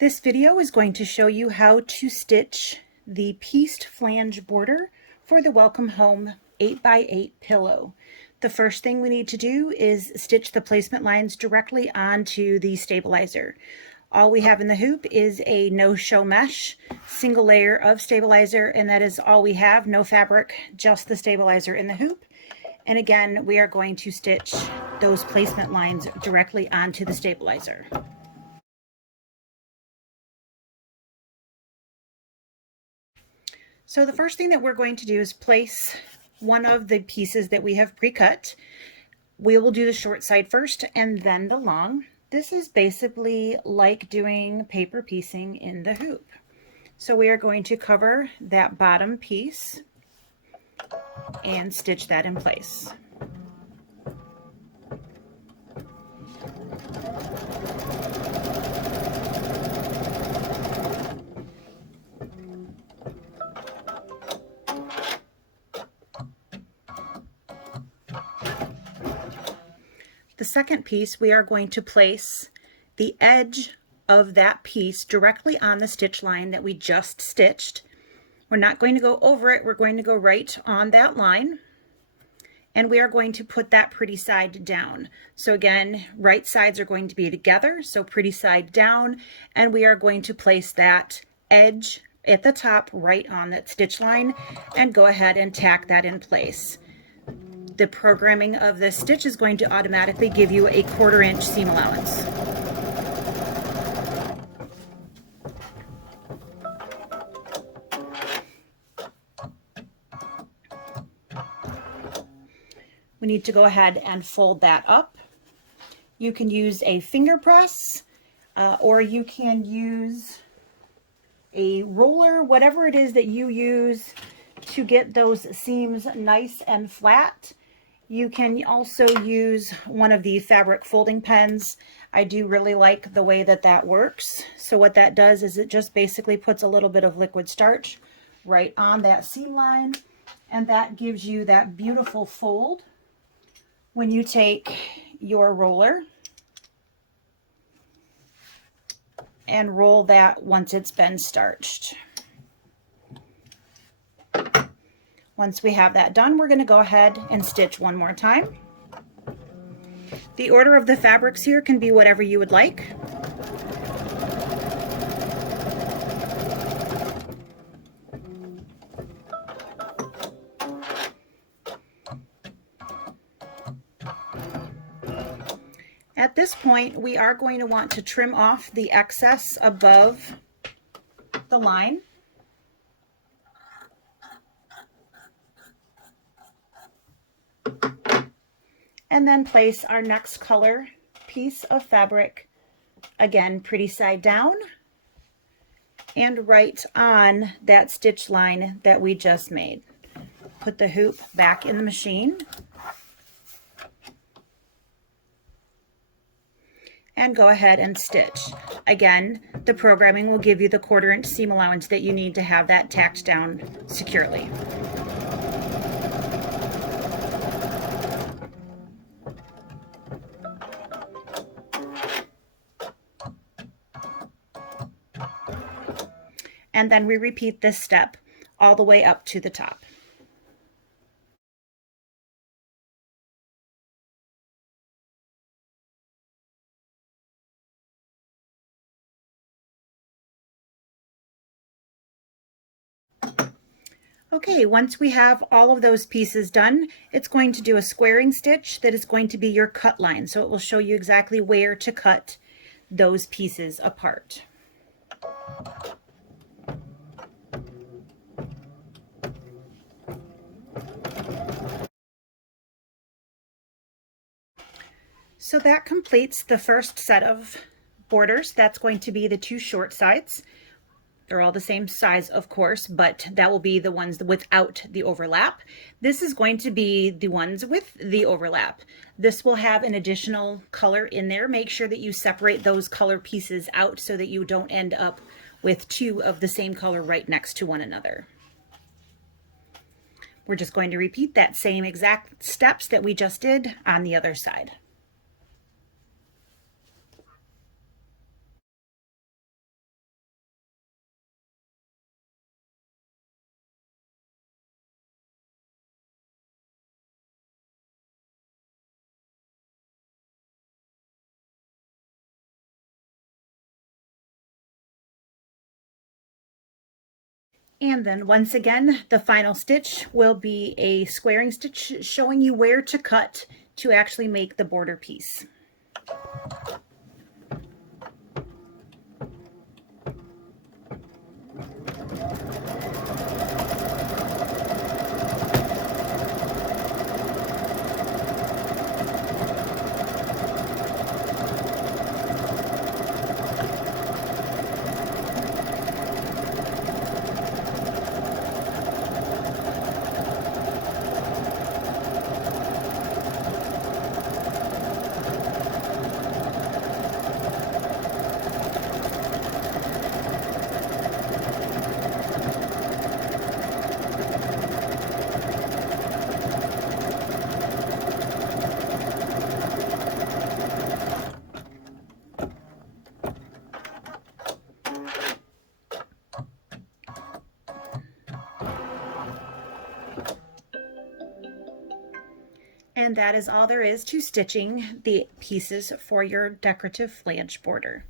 This video is going to show you how to stitch the pieced flange border for the Welcome Home 8x8 pillow. The first thing we need to do is stitch the placement lines directly onto the stabilizer. All we have in the hoop is a no-show mesh, single layer of stabilizer, and that is all we have, no fabric, just the stabilizer in the hoop. And again, we are going to stitch those placement lines directly onto the stabilizer. So the first thing that we're going to do is place one of the pieces that we have pre-cut. We will do the short side first and then the long. This is basically like doing paper piecing in the hoop. So we are going to cover that bottom piece and stitch that in place. The second piece, we are going to place the edge of that piece directly on the stitch line that we just stitched. We're not going to go over it, we're going to go right on that line. And we are going to put that pretty side down. So again, right sides are going to be together, so pretty side down. And we are going to place that edge at the top right on that stitch line and go ahead and tack that in place. The programming of this stitch is going to automatically give you a 1/4 inch seam allowance. We need to go ahead and fold that up. You can use a finger press or you can use a roller, whatever it is that you use to get those seams nice and flat. You can also use one of the fabric folding pens. I do really like the way that that works. So what that does is it just basically puts a little bit of liquid starch right on that seam line, and that gives you that beautiful fold when you take your roller and roll that once it's been starched. Once we have that done, we're going to go ahead and stitch one more time. The order of the fabrics here can be whatever you would like. At this point, we are going to want to trim off the excess above the line. And then place our next color piece of fabric, again, pretty side down, and right on that stitch line that we just made. Put the hoop back in the machine. And go ahead and stitch. Again, the programming will give you the 1/4 inch seam allowance that you need to have that tacked down securely. And then we repeat this step all the way up to the top. Okay, once we have all of those pieces done, it's going to do a squaring stitch that is going to be your cut line. So it will show you exactly where to cut those pieces apart. So that completes the first set of borders. That's going to be the 2 short sides. They're all the same size, of course, but that will be the ones without the overlap. This is going to be the ones with the overlap. This will have an additional color in there. Make sure that you separate those color pieces out so that you don't end up with 2 of the same color right next to one another. We're just going to repeat that same exact steps that we just did on the other side. And then once again, the final stitch will be a squaring stitch showing you where to cut to actually make the border piece. And that is all there is to stitching the pieces for your decorative flange border.